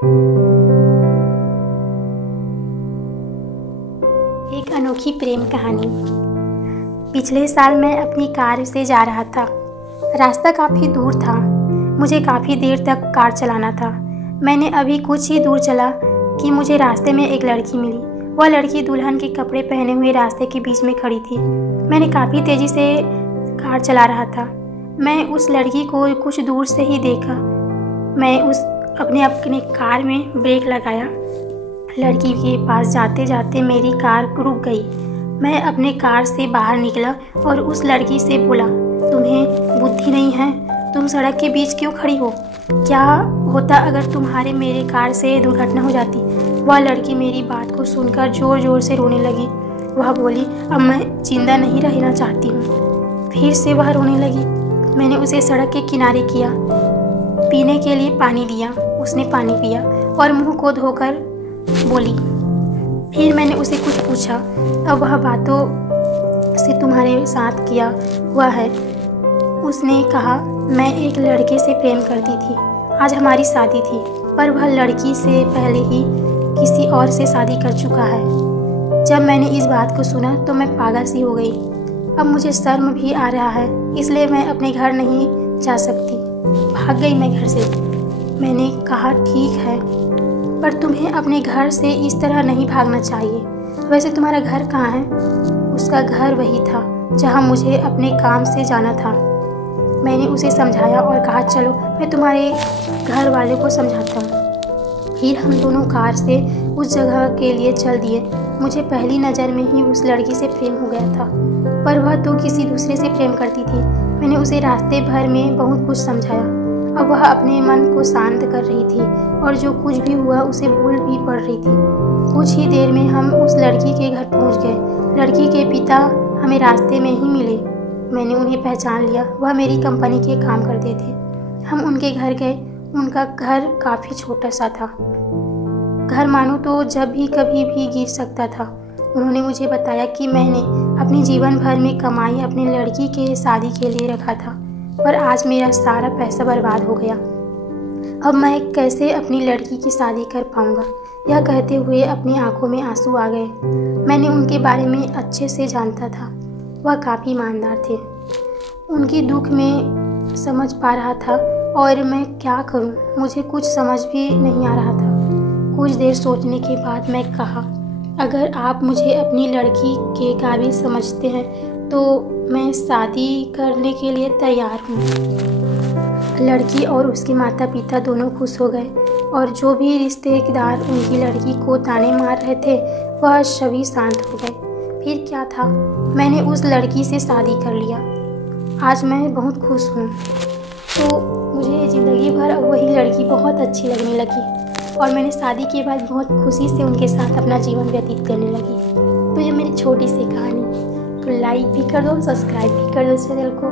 एक अनोखी प्रेम कहानी। पिछले साल मैं अपनी कार से जा रहा था। रास्ता काफ़ी दूर था। मुझे काफ़ी देर तक कार चलाना था। मैंने अभी कुछ ही दूर चला कि मुझे रास्ते में एक लड़की मिली। वह लड़की दुल्हन के कपड़े पहने हुए रास्ते के बीच में खड़ी थी। मैंने काफ़ी तेज़ी से कार चला रहा था। मैं उस लड़की को कुछ दूर से ही देखा। मैं अपने कार में ब्रेक लगाया। लड़की के पास जाते जाते मेरी कार रुक गई। मैं अपने कार से बाहर निकला और उस लड़की से बोला, तुम्हें बुद्धि नहीं है? तुम सड़क के बीच क्यों खड़ी हो? क्या होता अगर तुम्हारे मेरे कार से दुर्घटना हो जाती? वह लड़की मेरी बात को सुनकर ज़ोर ज़ोर से रोने लगी। वह बोली, अब मैं जिंदा नहीं रहना चाहती हूँ। फिर से वह रोने लगी। मैंने उसे सड़क के किनारे किया, पीने के लिए पानी दिया। उसने पानी पिया और मुंह को धोकर बोली। फिर मैंने उसे कुछ पूछा, अब वह बातों से तुम्हारे साथ किया हुआ है? उसने कहा, मैं एक लड़के से प्रेम करती थी। आज हमारी शादी थी, पर वह लड़की से पहले ही किसी और से शादी कर चुका है। जब मैंने इस बात को सुना तो मैं पागल सी हो गई। अब मुझे शर्म भी आ रहा है, इसलिए मैं अपने घर नहीं जा सकती। भाग गई मैं घर से। मैंने कहा, ठीक है, पर तुम्हें अपने घर से इस तरह नहीं भागना चाहिए। वैसे तुम्हारा घर कहाँ है? उसका घर वही था जहाँ मुझे अपने काम से जाना था। मैंने उसे समझाया और कहा, चलो मैं तुम्हारे घर वाले को समझाता हूँ। फिर हम दोनों कार से उस जगह के लिए चल दिए। मुझे पहली नज़र में ही उस लड़की से प्रेम हो गया था, पर वह तो किसी दूसरे से प्रेम करती थी। मैंने उसे रास्ते भर में बहुत कुछ समझाया। अब वह अपने मन को शांत कर रही थी और जो कुछ भी हुआ उसे भूल भी पड़ रही थी। कुछ ही देर में हम उस लड़की के घर पहुंच गए। लड़की के पिता हमें रास्ते में ही मिले। मैंने उन्हें पहचान लिया। वह मेरी कंपनी के काम करते थे। हम उनके घर गए। उनका घर काफ़ी छोटा सा था। घर मानो तो जब भी कभी भी गिर सकता था। उन्होंने मुझे बताया कि मैंने अपने जीवन भर में कमाई अपनी लड़की के शादी के लिए रखा था, पर आज मेरा सारा पैसा बर्बाद हो गया। अब मैं कैसे अपनी लड़की की शादी कर पाऊंगा? यह कहते हुए अपनी आंखों में आंसू आ गए। मैंने उनके बारे में अच्छे से जानता था। वह काफ़ी ईमानदार थे। उनकी दुख में समझ पा रहा था और मैं क्या करूं? मुझे कुछ समझ भी नहीं आ रहा था। कुछ देर सोचने के बाद मैं कहा, अगर आप मुझे अपनी लड़की के काबिल समझते हैं तो मैं शादी करने के लिए तैयार हूँ। लड़की और उसके माता पिता दोनों खुश हो गए और जो भी रिश्तेदार उनकी लड़की को ताने मार रहे थे वह सभी शांत हो गए। फिर क्या था, मैंने उस लड़की से शादी कर लिया। आज मैं बहुत खुश हूँ। तो मुझे ज़िंदगी भर वही लड़की बहुत अच्छी लगने लगी और मैंने शादी के बाद बहुत खुशी से उनके साथ अपना जीवन व्यतीत करने लगी। तो ये मेरी छोटी सी कहानी। तो लाइक भी कर दो, सब्सक्राइब भी कर दो चैनल को।